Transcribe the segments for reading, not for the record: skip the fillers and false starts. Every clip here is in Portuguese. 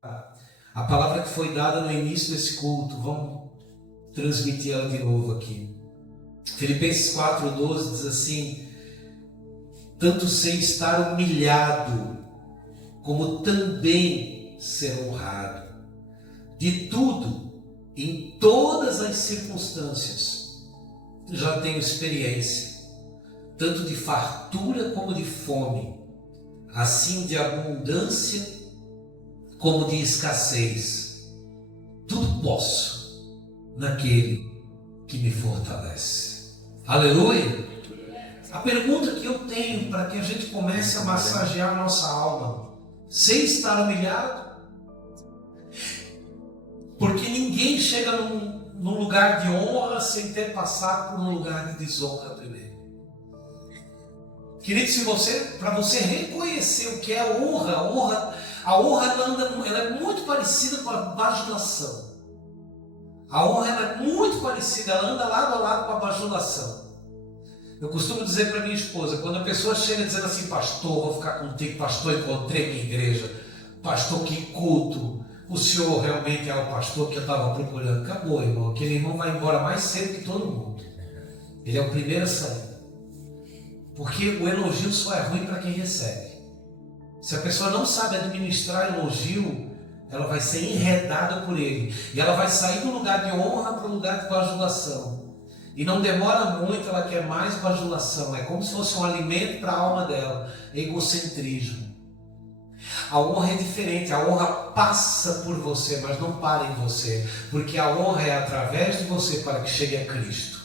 A palavra que foi dada no início desse culto, vamos transmitir ela de novo aqui. Filipenses 4,12 diz assim: tanto sei estar humilhado, como também ser honrado. De tudo, em todas as circunstâncias, já tenho experiência, tanto de fartura como de fome, assim de abundância como de escassez. Tudo posso naquele que me fortalece. Aleluia! A pergunta que eu tenho para que a gente comece a massagear a nossa alma: sem estar humilhado? Porque ninguém chega num lugar de honra sem ter passado por um lugar de desonra primeiro. Querido, para você reconhecer o que é a honra ela é muito parecida com a bajulação. A honra ela é muito parecida, ela anda lado a lado com a bajulação. Eu costumo dizer para minha esposa, quando a pessoa chega dizendo assim: pastor, vou ficar contigo, pastor, encontrei minha igreja, pastor, que culto, o senhor realmente é o pastor que eu estava procurando. Acabou, irmão, aquele irmão vai embora mais cedo que todo mundo. Ele é o primeiro a sair. Porque o elogio só é ruim para quem recebe. Se a pessoa não sabe administrar elogio, ela vai ser enredada por ele. E ela vai sair do lugar de honra para o lugar de bajulação. E não demora muito, ela quer mais bajulação. É como se fosse um alimento para a alma dela. Egocentrismo. A honra é diferente. A honra passa por você, mas não para em você. Porque a honra é através de você para que chegue a Cristo.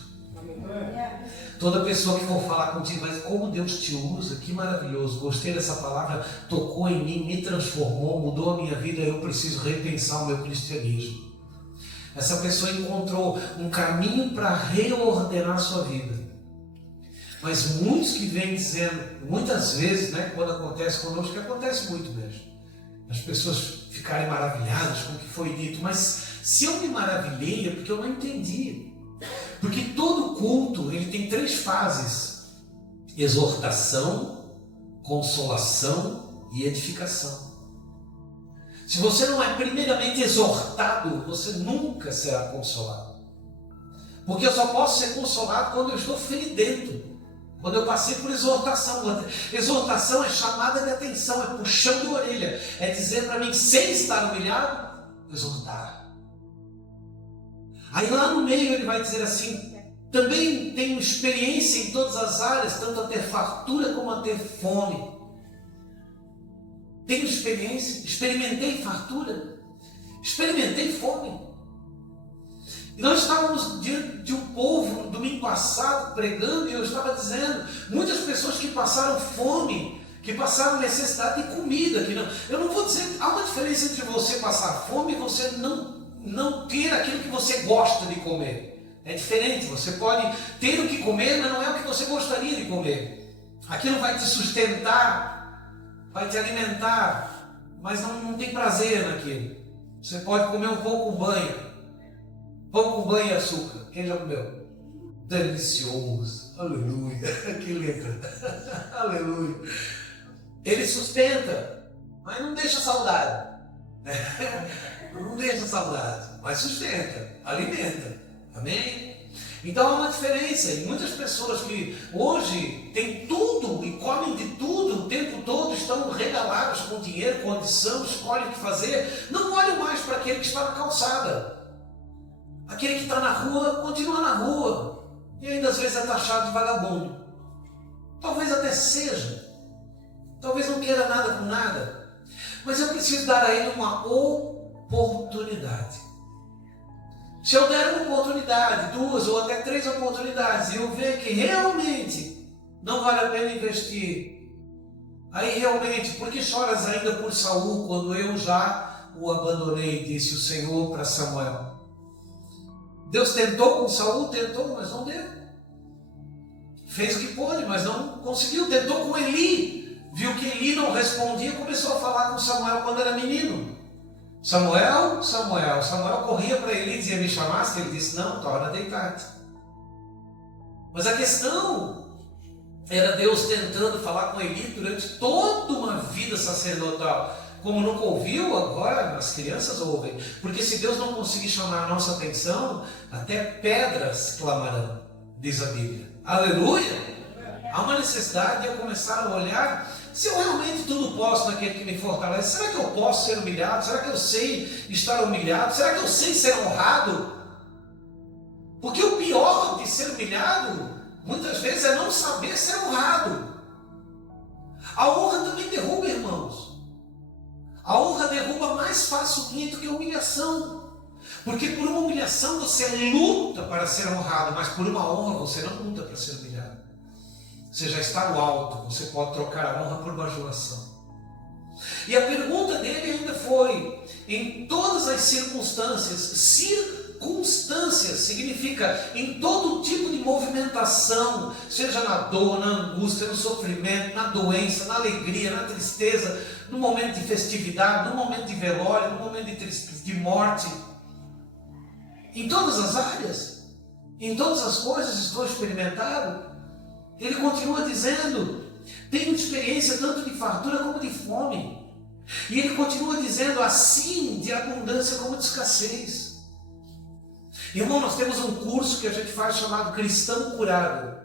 Toda pessoa que for falar contigo, mas como Deus te usa, que maravilhoso, gostei dessa palavra, tocou em mim, me transformou, mudou a minha vida, eu preciso repensar o meu cristianismo. Essa pessoa encontrou um caminho para reordenar a sua vida. Mas muitos que vêm dizendo, muitas vezes, quando acontece conosco, que acontece muito mesmo, as pessoas ficarem maravilhadas com o que foi dito, mas se eu me maravilhei é porque eu não entendi. Porque todo culto ele tem 3 fases: exortação, consolação e edificação. Se você não é primeiramente exortado, você nunca será consolado. Porque eu só posso ser consolado quando eu estou ferido, quando eu passei por exortação. Exortação é chamada de atenção, é puxão de orelha, é dizer para mim, sem estar humilhado, exortar. Aí lá no meio ele vai dizer assim: também tenho experiência em todas as áreas, tanto a ter fartura como a ter fome. Tenho experiência, experimentei fartura, experimentei fome. E nós estávamos diante de um povo no domingo passado pregando, e eu estava dizendo, muitas pessoas que passaram fome, que passaram necessidade de comida. Eu não vou dizer, há uma diferença entre você passar fome e você não ter aquilo que você gosta de comer. É diferente, você pode ter o que comer, mas não é o que você gostaria de comer. Aquilo vai te sustentar, vai te alimentar, mas não tem prazer naquilo. Você pode comer um pão com banho, pão com banho e açúcar. Quem já comeu? Delicioso, aleluia, que letra, aleluia. Ele sustenta, mas não deixa saudade. Não deixa saudade, mas sustenta, alimenta. Amém? Então há uma diferença. E muitas pessoas que hoje têm tudo e comem de tudo o tempo todo, estão regaladas com dinheiro, condição, escolhem o que fazer, não olham mais para aquele que está na calçada. Aquele que está na rua, continua na rua. E ainda às vezes é taxado de vagabundo. Talvez até seja. Talvez não queira nada com nada. Mas eu preciso dar a ele uma oportunidade. Se eu der uma oportunidade, 2 ou até 3 oportunidades, e eu ver que realmente não vale a pena investir, aí realmente, por que choras ainda por Saul, quando eu já o abandonei, disse o Senhor para Samuel. Deus tentou com Saul, tentou, mas não deu. Fez o que pôde, mas não conseguiu. Tentou com Eli, viu que Eli não respondia, começou a falar com Samuel quando era menino. Samuel, Samuel. Samuel corria para Eli e dizia: me chamaste? Ele disse: não, torna a deitar-te. Mas a questão era Deus tentando falar com Eli durante toda uma vida sacerdotal. como nunca ouviu, agora as crianças ouvem. Porque se Deus não conseguir chamar a nossa atenção, até pedras clamarão, diz a Bíblia. Aleluia! Há uma necessidade de eu começar a olhar, se eu realmente tudo posso naquele que me fortalece, será que eu posso ser humilhado? Será que eu sei estar humilhado? Será que eu sei ser honrado? Porque o pior de ser humilhado, muitas vezes, é não saber ser honrado. A honra também derruba, irmãos. A honra derruba mais facilmente do que a humilhação. Porque por uma humilhação você luta para ser honrado, mas por uma honra você não luta para ser humilhado. Você já está no alto, você pode trocar a honra por bajulação. E a pergunta dele ainda foi, em todas as circunstâncias, circunstâncias significa em todo tipo de movimentação, seja na dor, na angústia, no sofrimento, na doença, na alegria, na tristeza, no momento de festividade, no momento de velório, no momento de morte, em todas as áreas, em todas as coisas estou experimentado. Ele continua dizendo, tenho experiência tanto de fartura como de fome. E ele continua dizendo, assim de abundância como de escassez. Irmão, nós temos um curso que a gente faz chamado Cristão Curado.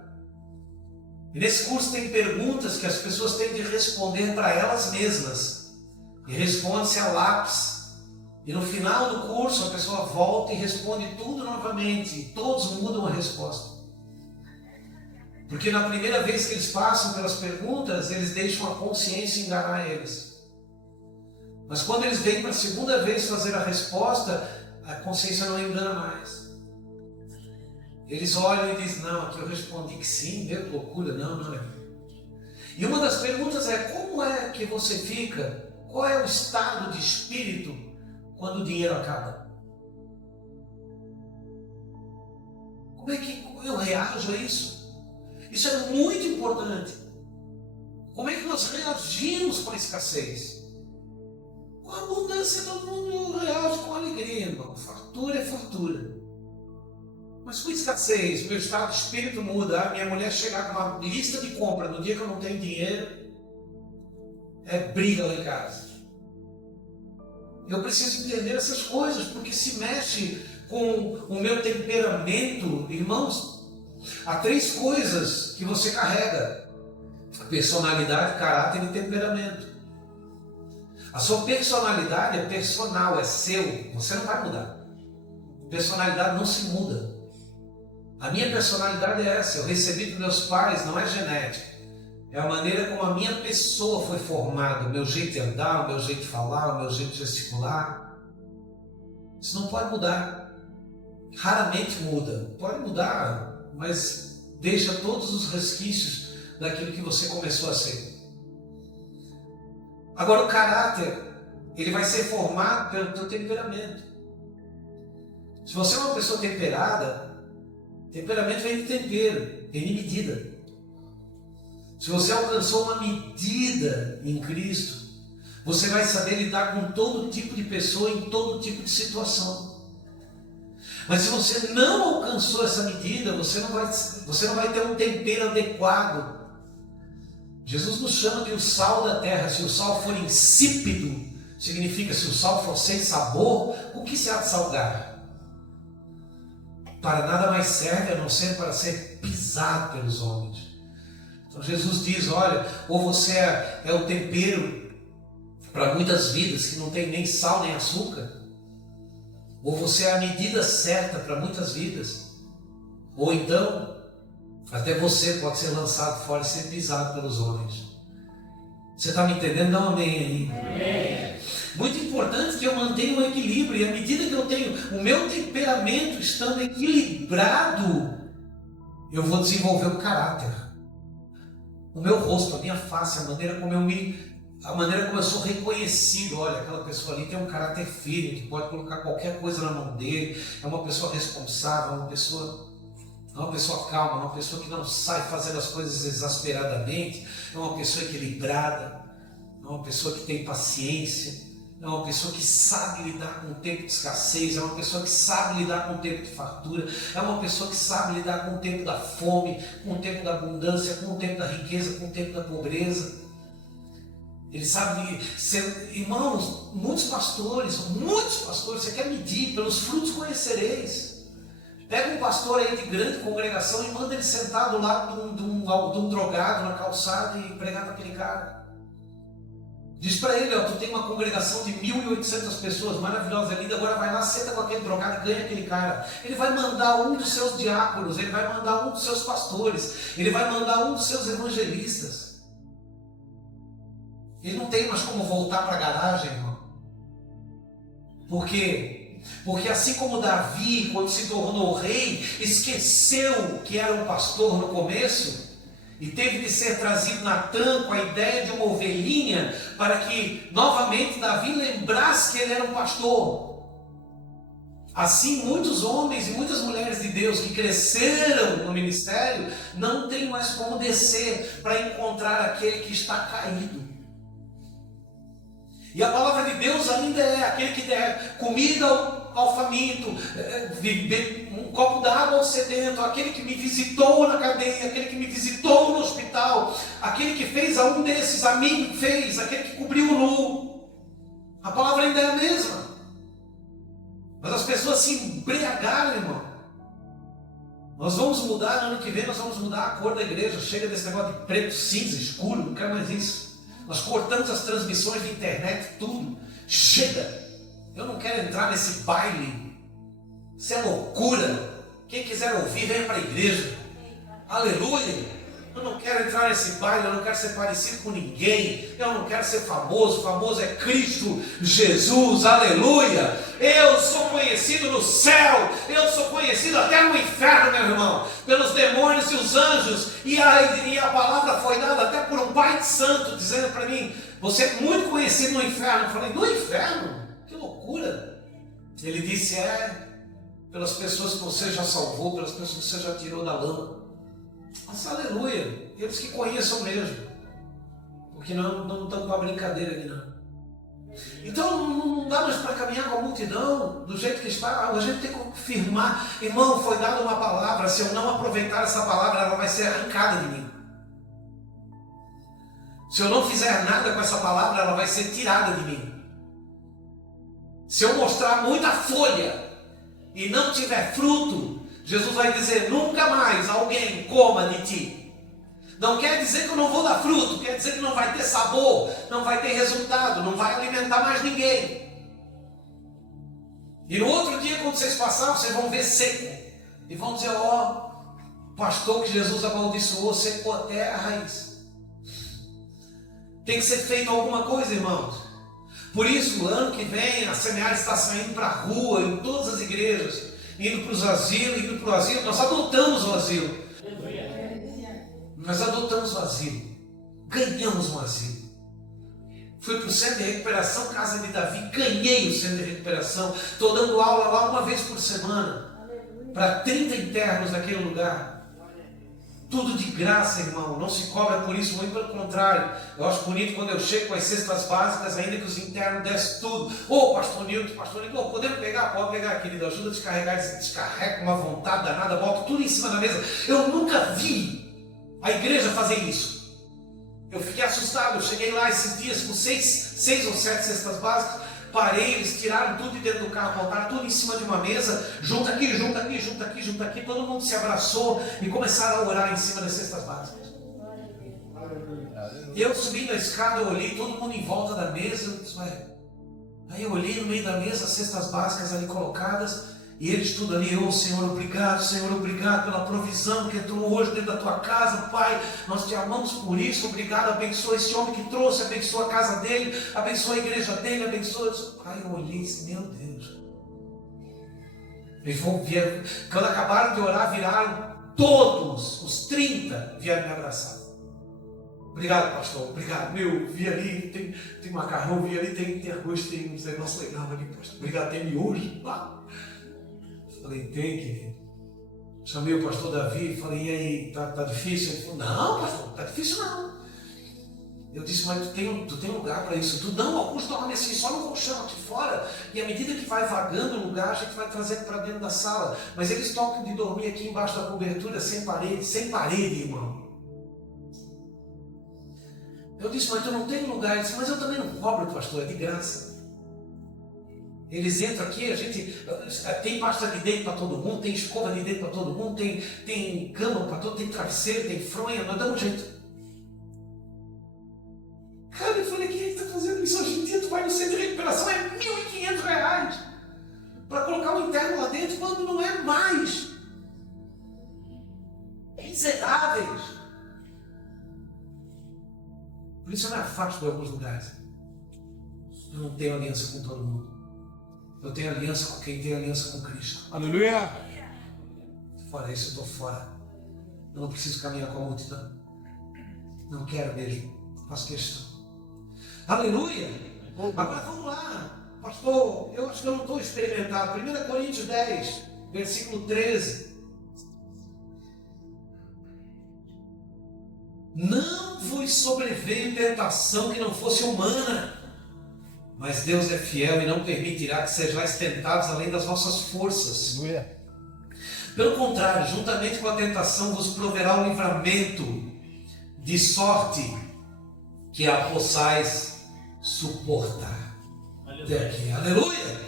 E nesse curso tem perguntas que as pessoas têm de responder para elas mesmas. E responde-se a lápis. E no final do curso a pessoa volta e responde tudo novamente. E todos mudam a resposta. Porque na primeira vez que eles passam pelas perguntas, eles deixam a consciência enganar eles. Mas quando eles vêm para a segunda vez fazer a resposta, a consciência não engana mais. Eles olham e dizem, não, aqui eu respondi que sim, meu, loucura, não é. E uma das perguntas é, como é que você fica? Qual é o estado de espírito quando o dinheiro acaba? Como é que eu reajo a isso? Isso é muito importante. Como é que nós reagimos com a escassez? Com a abundância, todo mundo reage com alegria, irmão. Fartura é fartura. Mas com escassez, meu estado de espírito muda. A minha mulher chegar com uma lista de compra no dia que eu não tenho dinheiro, é briga lá em casa. Eu preciso entender essas coisas, porque se mexe com o meu temperamento, irmãos. Há 3 coisas que você carrega: personalidade, caráter e temperamento. A sua personalidade é personal, é seu, você não vai mudar. Personalidade não se muda. A minha personalidade é essa, eu recebi dos meus pais, não é genética. É a maneira como a minha pessoa foi formada, o meu jeito de andar, o meu jeito de falar, o meu jeito de gesticular. Isso não pode mudar. Raramente muda. Pode mudar, mas deixa todos os resquícios daquilo que você começou a ser. Agora o caráter, ele vai ser formado pelo teu temperamento. Se você é uma pessoa temperada, temperamento vem de tempero, vem de medida. Se você alcançou uma medida em Cristo, você vai saber lidar com todo tipo de pessoa, em todo tipo de situação. Mas se você não alcançou essa medida, você não vai ter um tempero adequado. Jesus nos chama de o sal da terra. Se o sal for insípido, significa se o sal for sem sabor, o que se há de salgar? Para nada mais serve a não ser para ser pisado pelos homens. Então Jesus diz, olha, ou você é o tempero para muitas vidas que não tem nem sal nem açúcar, ou você é a medida certa para muitas vidas, ou então até você pode ser lançado fora e ser pisado pelos homens. Você está me entendendo? Dá um amém aí. Amém. Muito importante que eu mantenha um equilíbrio, e à medida que eu tenho o meu temperamento estando equilibrado, eu vou desenvolver o caráter. O meu rosto, a minha face, a maneira como eu sou reconhecido. Olha, aquela pessoa ali tem um caráter firme, que pode colocar qualquer coisa na mão dele, é uma pessoa responsável, é uma pessoa calma, é uma pessoa que não sai fazendo as coisas exasperadamente, é uma pessoa equilibrada, é uma pessoa que tem paciência, é uma pessoa que sabe lidar com o tempo de escassez, é uma pessoa que sabe lidar com o tempo de fartura, é uma pessoa que sabe lidar com o tempo da fome, com o tempo da abundância, com o tempo da riqueza, com o tempo da pobreza. Ele sabe ser, irmãos, muitos pastores, você quer medir, pelos frutos conhecereis. Pega um pastor aí de grande congregação e manda ele sentar do lado de um drogado na calçada e pregar para aquele cara. Diz para ele, ó, tu tem uma congregação de 1.800 pessoas, maravilhosa, linda, agora vai lá, senta com aquele drogado e ganha aquele cara. Ele vai mandar um dos seus diáconos, ele vai mandar um dos seus pastores, ele vai mandar um dos seus evangelistas. Ele não tem mais como voltar para a garagem, irmão. Por quê? Porque assim como Davi, quando se tornou rei, esqueceu que era um pastor no começo, e teve de ser trazido Natã com a ideia de uma ovelhinha, para que novamente Davi lembrasse que ele era um pastor. Assim, muitos homens e muitas mulheres de Deus que cresceram no ministério, não tem mais como descer para encontrar aquele que está caído. E a palavra de Deus ainda é aquele que der comida ao faminto, um copo d'água ao sedento, aquele que me visitou na cadeia, aquele que me visitou no hospital, aquele que fez a um desses amigos fez, aquele que cobriu o nu. A palavra ainda é a mesma. Mas as pessoas se embriagaram, irmão. Nós vamos mudar, no ano que vem nós vamos mudar a cor da igreja. Chega desse negócio de preto, cinza, escuro, não quero mais isso. Nós cortamos as transmissões de internet, tudo. Chega! Eu não quero entrar nesse baile. Isso é loucura. Quem quiser ouvir, venha para a igreja. Aleluia! Eu não quero entrar nesse baile, eu não quero ser parecido com ninguém. Eu não quero ser famoso. Famoso é Cristo Jesus. Aleluia! Eu sou conhecido no céu. Eu sou conhecido até no inferno, meu irmão. Pelos demônios e os anjos. E a palavra foi dada até por um pai de santo, dizendo para mim: você é muito conhecido no inferno. Eu falei: no inferno? Que loucura! Ele disse: pelas pessoas que você já salvou, pelas pessoas que você já tirou da lama. Mas aleluia, eles que conheçam mesmo, porque não estão com a brincadeira aqui não. Então não dá mais para caminhar com a multidão do jeito que está. A gente tem que confirmar, irmão, foi dada uma palavra, se eu não aproveitar essa palavra, ela vai ser arrancada de mim. Se eu não fizer nada com essa palavra, ela vai ser tirada de mim. Se eu mostrar muita folha e não tiver fruto, Jesus vai dizer: nunca mais alguém coma de ti. Não quer dizer que eu não vou dar fruto, quer dizer que não vai ter sabor, não vai ter resultado, não vai alimentar mais ninguém. E no outro dia, quando vocês passarem, vocês vão ver seco. E vão dizer: ó, pastor que Jesus amaldiçoou, secou a terra, a raiz. Tem que ser feito alguma coisa, irmãos. Por isso, o ano que vem, a Semear está saindo para a rua, em todas as igrejas, indo para os asilos, indo para o asilo. Nós adotamos o asilo. Nós adotamos o asilo. Ganhamos um asilo. Fui para o centro de recuperação Casa de Davi, ganhei o centro de recuperação. Estou dando aula lá uma vez por semana para 30 internos naquele lugar. Tudo de graça, irmão, não se cobra por isso, muito pelo contrário. Eu acho bonito quando eu chego com as cestas básicas, ainda que os internos descem tudo. Ô, pastor Nilton, podemos pegar? Pode pegar, querido, ajuda a descarregar, descarrega com uma vontade danada, bota tudo em cima da mesa. Eu nunca vi a igreja fazer isso. Eu fiquei assustado, eu cheguei lá esses dias com seis ou sete cestas básicas, parei, eles tiraram tudo de dentro do carro, botaram tudo em cima de uma mesa, junta aqui, junta aqui, junta aqui, junta aqui, todo mundo se abraçou e começaram a orar em cima das cestas básicas. E eu subi na escada, eu olhei todo mundo em volta da mesa, eu disse: aí eu olhei no meio da mesa as cestas básicas ali colocadas, e eles tudo ali: ô Senhor, obrigado pela provisão que entrou hoje dentro da tua casa, Pai, nós te amamos por isso, obrigado, abençoa esse homem que trouxe, abençoa a casa dele, abençoa a igreja dele, abençoa. Pai, eu olhei e disse: meu Deus. Eles vieram, quando acabaram de orar, viraram todos, os 30 vieram me abraçar. Obrigado, pastor, obrigado. Vi ali, tem macarrão, vi ali, tem arroz, tem uns negócios legais ali, pastor. Obrigado, tem miojo. Falei: tem, querido. Chamei o pastor Davi e falei: e aí, tá difícil? Ele falou: não, pastor, tá difícil não. Eu disse: mas tu tem lugar para isso? Tu não, alguns dormem assim, só no colchão aqui fora, e à medida que vai vagando o lugar, a gente vai trazendo para dentro da sala. Mas eles tocam de dormir aqui embaixo da cobertura, sem parede, irmão. Eu disse, mas tu não tem lugar? Ele disse, mas eu também não cobro, pastor, é de graça. Eles entram aqui, a gente tem pasta de dente para todo mundo, tem escova de dente para todo mundo, tem cama para todo mundo, tem travesseiro, tem fronha, nós damos um jeito. Cara, eu falei, quem é que está fazendo isso hoje em dia? Tu vai no centro de recuperação, é R$1.500 para colocar um interno lá dentro, quando não é mais. Miseráveis. Por isso eu me afasto de alguns lugares. Eu não tenho aliança com todo mundo. Eu tenho aliança com quem tem aliança com Cristo. Aleluia. Fora isso, eu estou fora. Eu não preciso caminhar com a multidão. Não quero mesmo. Faço questão. Aleluia. Agora vamos lá. Pastor, eu acho que eu não estou experimentado. 1 Coríntios 10, versículo 13. Não vos sobreveio tentação que não fosse humana, mas Deus é fiel e não permitirá que sejais tentados além das vossas forças. Pelo contrário, juntamente com a tentação vos proverá o livramento, de sorte que a possais suportar. Aleluia. Aleluia!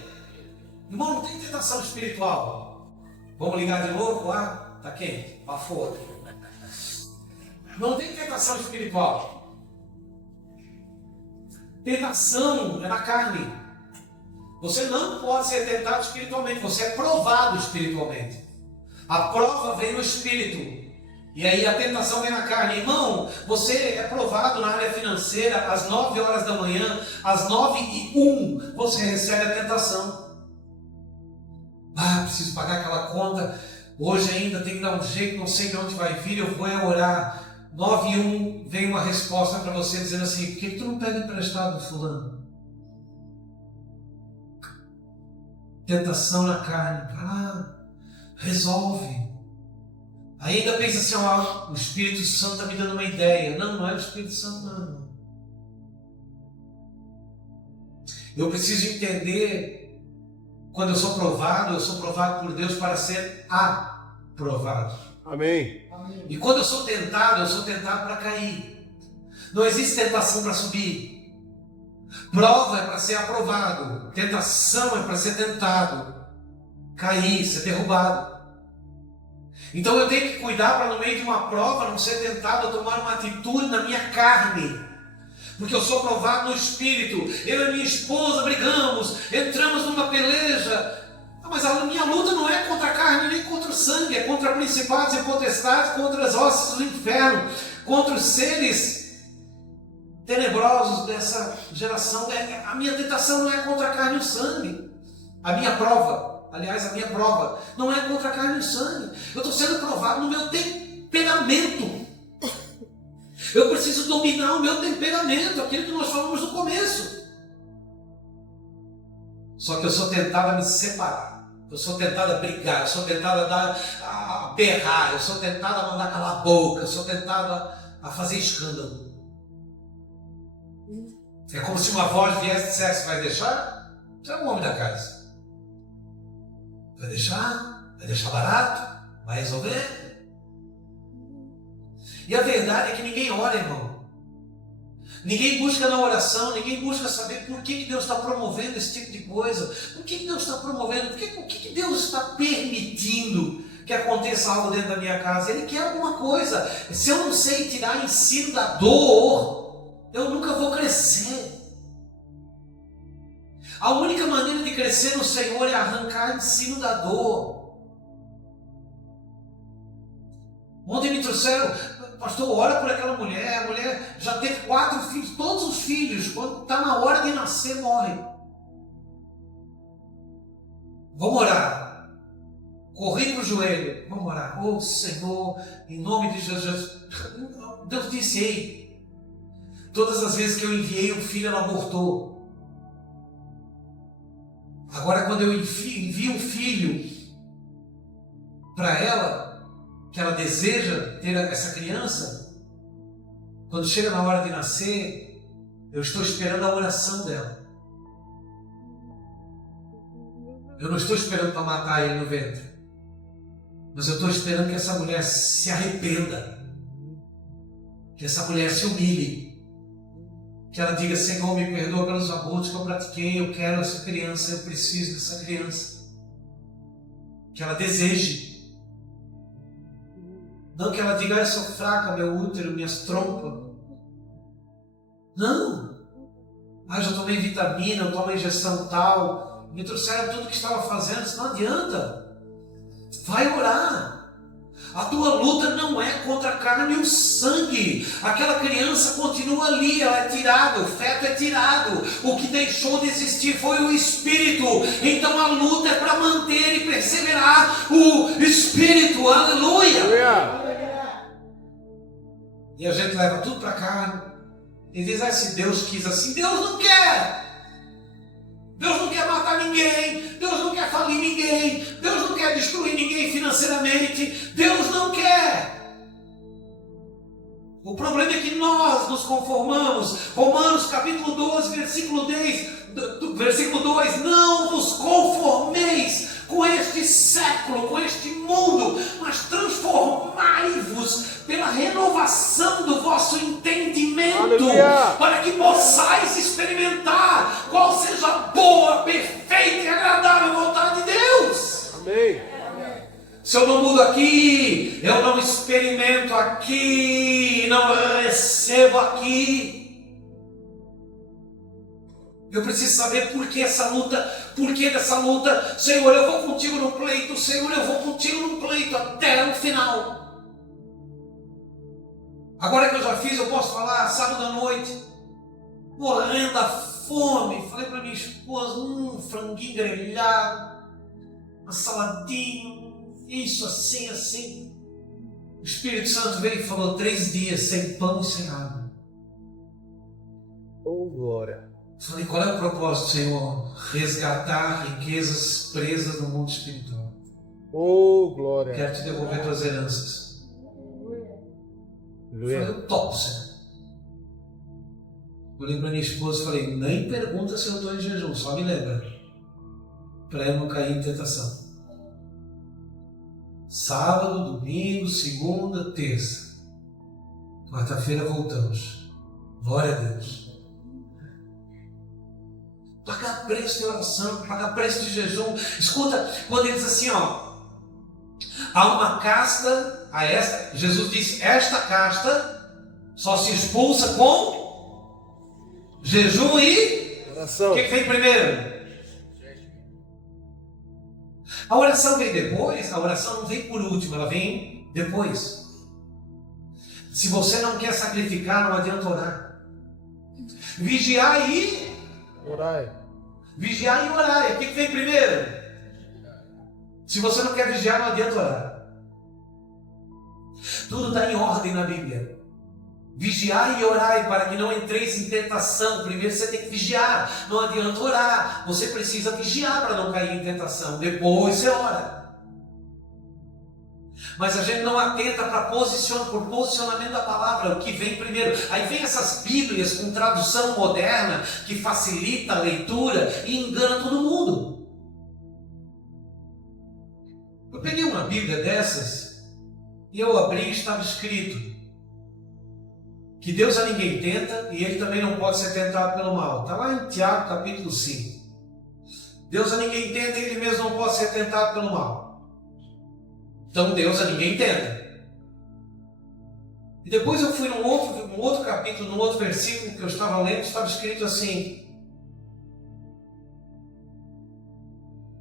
Irmão, não tem tentação espiritual. Vamos ligar de novo lá? Está quente? Para fora. Não tem tentação espiritual. Tentação é na carne. Você não pode ser tentado espiritualmente. Você é provado espiritualmente. A prova vem no espírito. E aí a tentação vem na carne. Irmão, você é provado na área financeira às 9 horas da manhã. Às 9h01 você recebe a tentação. Ah, preciso pagar aquela conta. Hoje ainda tem que dar um jeito. Não sei de onde vai vir. Eu vou orar. 9h01 vem uma resposta para você dizendo assim: por que tu não pega emprestado do fulano? Tentação na carne. Resolve. Aí ainda pensa assim: o Espírito Santo está me dando uma ideia. Não, não é o Espírito Santo, não. Eu preciso entender, quando eu sou provado por Deus para ser aprovado. Amém. E quando eu sou tentado para cair. Não existe tentação para subir. Prova é para ser aprovado. Tentação é para ser tentado. Cair, ser derrubado. Então eu tenho que cuidar para no meio de uma prova não ser tentado a tomar uma atitude na minha carne. Porque eu sou provado no Espírito. Eu e minha esposa brigamos, entramos numa peleja. Mas a minha luta não é contra a carne nem contra o sangue, é contra principados e potestades, contra as hostes do inferno, contra os seres tenebrosos dessa geração. A minha tentação não é contra a carne e o sangue. A minha prova não é contra a carne e o sangue. Eu estou sendo provado no meu temperamento. Eu preciso dominar o meu temperamento, aquilo que nós falamos no começo. Só que eu sou tentado a me separar. Eu sou tentado a brigar, eu sou tentado a berrar, eu sou tentado a mandar calar a boca, eu sou tentado a fazer escândalo. É como se uma voz viesse e dissesse: vai deixar? Você é um homem da casa. Vai deixar? Vai deixar barato? Vai resolver? E a verdade é que ninguém ora, irmão. Ninguém busca na oração, ninguém busca saber por que Deus está promovendo esse tipo de coisa. Por que Deus está promovendo? Por que Deus está permitindo que aconteça algo dentro da minha casa? Ele quer alguma coisa. Se eu não sei tirar ensino da dor, eu nunca vou crescer. A única maneira de crescer no Senhor é arrancar ensino da dor. Ontem me trouxeram: pastor, ora por aquela mulher. A mulher já teve 4 filhos, todos os filhos, quando está na hora de nascer, morrem. Vamos orar. Corri para o joelho. Vamos orar. Oh Senhor, em nome de Jesus. Deus disse: ei, todas as vezes que eu enviei um filho, ela abortou. Agora, quando eu envio um filho para ela, que ela deseja ter essa criança, quando chega na hora de nascer, eu estou esperando a oração dela. Eu não estou esperando para matar ele no ventre, mas eu estou esperando que essa mulher se arrependa, que essa mulher se humilhe, Que ela diga: Senhor, me perdoa pelos abortos que eu pratiquei, eu quero essa criança, eu preciso dessa criança. Que ela deseje. Não que ela diga: eu sou fraca, meu útero, minhas trompas. Não. Eu já tomei vitamina, eu tomo injeção tal. Me trouxeram tudo que estava fazendo, isso não adianta. Vai orar. A tua luta não é contra a carne e o sangue. Aquela criança continua ali, ela é tirada, o feto é tirado. O que deixou de existir foi o espírito. Então a luta é para manter e perseverar o espírito. Aleluia! E a gente leva tudo para a carne e diz: se Deus quis assim. Deus não quer. Deus não quer matar ninguém, Deus não quer falir ninguém, Deus não quer destruir ninguém financeiramente, Deus não quer. O problema é que nós nos conformamos. Romanos capítulo 12, versículo 2, não vos conformeis com este século, com este mundo, mas transformai-vos pela renovação do vosso entendimento. Aleluia. Para que possais experimentar qual seja a boa, perfeita e agradável vontade de Deus. Amém. Se eu não mudo aqui, eu não experimento aqui, não recebo aqui. Eu preciso saber por que essa luta, por que dessa luta. Senhor, eu vou contigo no pleito, Senhor, eu vou contigo no pleito até o final. Agora que eu já fiz, eu posso falar sábado à noite, morrendo da fome. Falei para minha esposa: franguinho grelhado, uma saladinha, isso assim, assim. O Espírito Santo veio e falou: 3 dias sem pão e sem água. Oh, glória. Falei: qual é o propósito, Senhor? Resgatar riquezas presas no mundo espiritual. Oh, glória. Quero te devolver tuas heranças. Falei: eu topo, Senhor. Olhei para minha esposa e falei: nem pergunta se eu estou em jejum, só me lembra, para eu não cair em tentação. Sábado, domingo, segunda, terça, quarta-feira voltamos. Glória a Deus. Pagar preço de oração, pagar preço de jejum. Escuta, quando ele diz assim, há uma casta, a esta, Jesus disse: esta casta só se expulsa com jejum e oração. O que vem primeiro? A oração vem depois? A oração não vem por último, ela vem depois. Se você não quer sacrificar, não adianta orar. Vigiar e orar. Vigiar e orar. O que vem primeiro? Se você não quer vigiar, não adianta orar. Tudo está em ordem na Bíblia. Vigiar e orar para que não entreis em tentação. Primeiro você tem que vigiar. Não adianta orar. Você precisa vigiar para não cair em tentação. Depois você ora. Mas a gente não atenta para por posicionamento da palavra, o que vem primeiro. Aí vem essas Bíblias com tradução moderna que facilita a leitura e engana todo mundo. Eu peguei uma Bíblia dessas e eu abri e estava escrito que Deus a ninguém tenta e Ele também não pode ser tentado pelo mal. Está lá em Tiago capítulo 5. Deus a ninguém tenta e Ele mesmo não pode ser tentado pelo mal. Então Deus a ninguém tenta. E depois eu fui num outro capítulo, num outro versículo que eu estava lendo, estava escrito assim: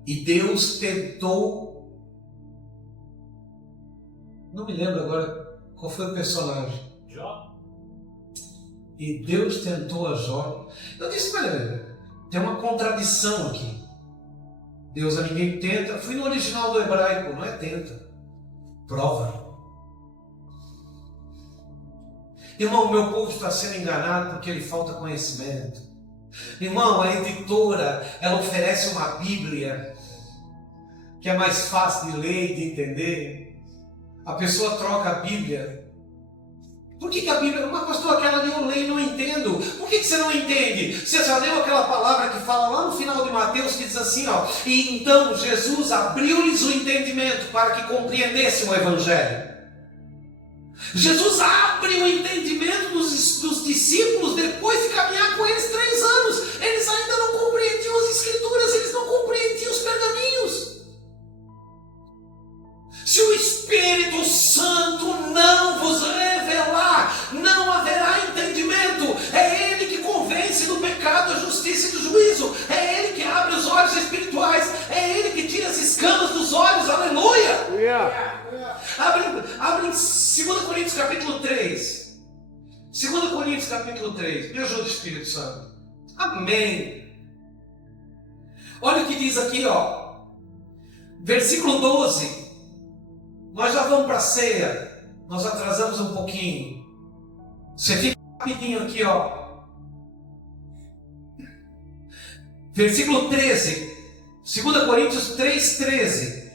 e Deus tentou, não me lembro agora qual foi o personagem. Jó. E Deus tentou a Jó. Eu disse: olha, tem uma contradição aqui. Deus a ninguém tenta. Fui no original do hebraico, não é tenta. Prova. Irmão, o meu povo está sendo enganado porque lhe falta conhecimento. Irmão, a editora, ela oferece uma Bíblia que é mais fácil de ler e de entender. A pessoa troca a Bíblia. Por que a Bíblia, mas pastor, aquela ali eu leio e não entendo. Por que você não entende? Você já leu aquela palavra que fala lá no final de Mateus, que diz assim, e então Jesus abriu-lhes o entendimento para que compreendessem o Evangelho. Jesus abre o entendimento dos discípulos depois de caminhar com eles 3 anos. Eles ainda não compreendiam as Escrituras, eles não compreendiam os pergaminhos. Se o Espírito Santo não vos revelar, não haverá entendimento. É Ele que convence do pecado, da justiça e do juízo. É Ele que abre os olhos espirituais. É Ele que tira as escamas dos olhos. Aleluia! Abre em 2 Coríntios capítulo 3. 2 Coríntios capítulo 3. Me ajuda, Espírito Santo. Amém. Olha o que diz aqui, ó. Versículo 12. Nós já vamos para a ceia. Nós atrasamos um pouquinho. Você fica rapidinho aqui, ó. Versículo 13. 2 Coríntios 3:13.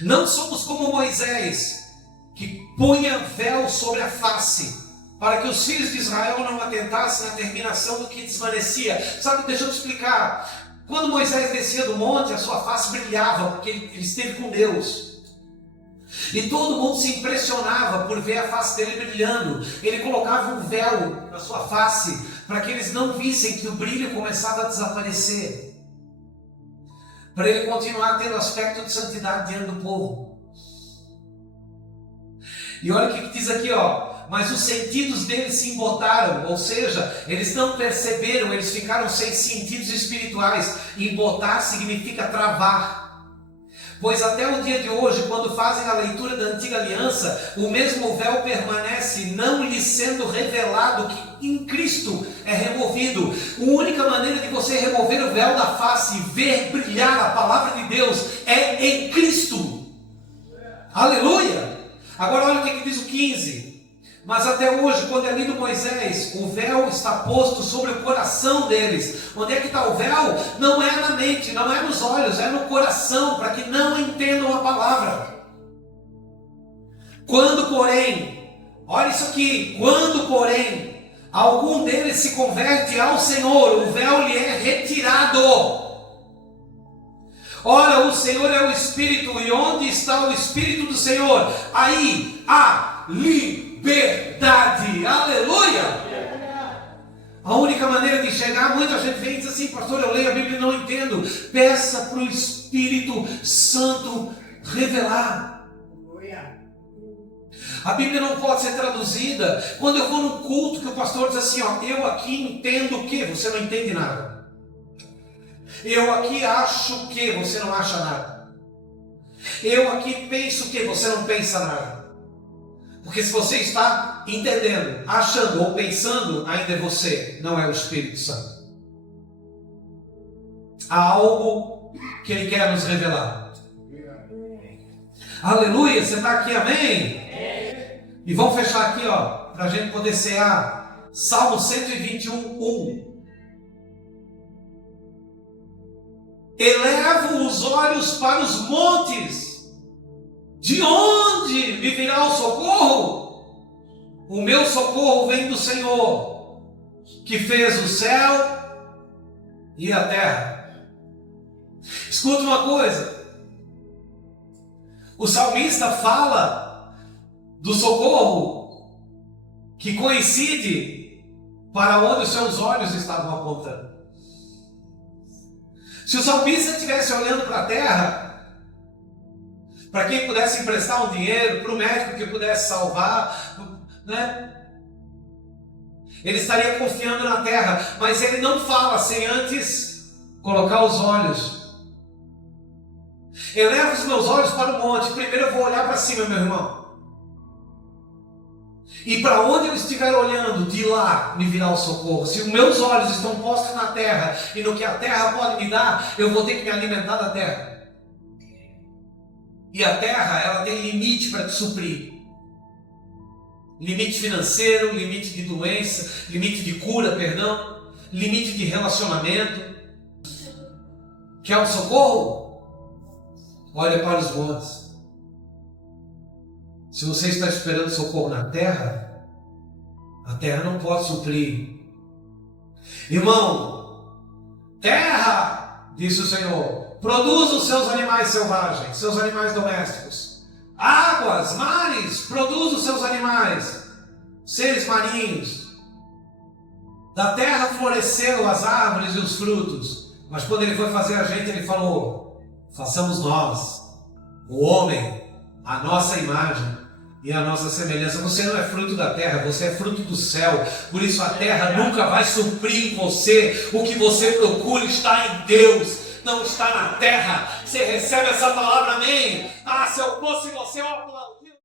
Não somos como Moisés, que punha véu sobre a face, para que os filhos de Israel não atentassem na terminação do que desvanecia. Sabe, deixa eu te explicar. Quando Moisés descia do monte, a sua face brilhava, porque ele esteve com Deus. E todo mundo se impressionava por ver a face dele brilhando. Ele colocava um véu na sua face, para que eles não vissem que o brilho começava a desaparecer, para ele continuar tendo aspecto de santidade diante do povo. E olha o que diz aqui, ó. Mas os sentidos deles se embotaram, ou seja, eles não perceberam, eles ficaram sem sentidos espirituais. Embotar significa travar. Pois até o dia de hoje, quando fazem a leitura da antiga aliança, o mesmo véu permanece, não lhe sendo revelado que em Cristo é removido. A única maneira de você remover o véu da face e ver brilhar a palavra de Deus é em Cristo. Aleluia! Agora olha o que diz o 15. Mas até hoje, quando é lido Moisés, o véu está posto sobre o coração deles. Onde é que está o véu? Não é na mente, não é nos olhos, é no coração, para que não entendam a palavra. Quando, porém, olha isso aqui, quando, porém, algum deles se converte ao Senhor, o véu lhe é retirado. Ora, o Senhor é o Espírito, e onde está o Espírito do Senhor? Aí há liberdade. Aleluia! A única maneira de chegar, muita gente vem e diz assim: pastor, eu leio a Bíblia e não entendo. Peça para o Espírito Santo revelar. A Bíblia não pode ser traduzida. Quando eu vou num culto que o pastor diz assim, ó, eu aqui entendo o que? Você não entende nada. Eu aqui acho que você não acha nada. Eu aqui penso que você não pensa nada. Porque se você está entendendo, achando ou pensando, ainda é você, não é o Espírito Santo. Há algo que Ele quer nos revelar. Aleluia, você está aqui, amém? E vamos fechar aqui, ó, para a gente poder cear. Salmo 121:1. Elevo os olhos para os montes. De onde me virá o socorro? O meu socorro vem do Senhor, que fez o céu e a terra. Escuta uma coisa. O salmista fala do socorro que coincide para onde os seus olhos estavam apontando. Se o salmista estivesse olhando para a terra, para quem pudesse emprestar um dinheiro, para o médico que pudesse salvar, né? Ele estaria confiando na terra, mas ele não fala sem antes colocar os olhos. Eleva os meus olhos para o monte. Primeiro eu vou olhar para cima, meu irmão. E para onde eu estiver olhando, de lá me virá o socorro. Se os meus olhos estão postos na terra e no que a terra pode me dar, eu vou ter que me alimentar da terra. E a terra, ela tem limite para te suprir. Limite financeiro, limite de doença, limite de cura, perdão, limite de relacionamento. Quer um socorro? Olha para os montes. Se você está esperando socorro na terra, a terra não pode suprir. Irmão, terra, disse o Senhor, produz os seus animais selvagens, seus animais domésticos. Águas, mares, produz os seus animais, seres marinhos. Da terra floresceram as árvores e os frutos. Mas quando ele foi fazer a gente, ele falou: façamos nós, o homem, a nossa imagem e a nossa semelhança. Você não é fruto da terra, você é fruto do céu. Por isso a terra nunca vai suprir em você. O que você procura está em Deus, não está na terra. Você recebe essa palavra, amém? Se eu fosse você, eu aplaudiria.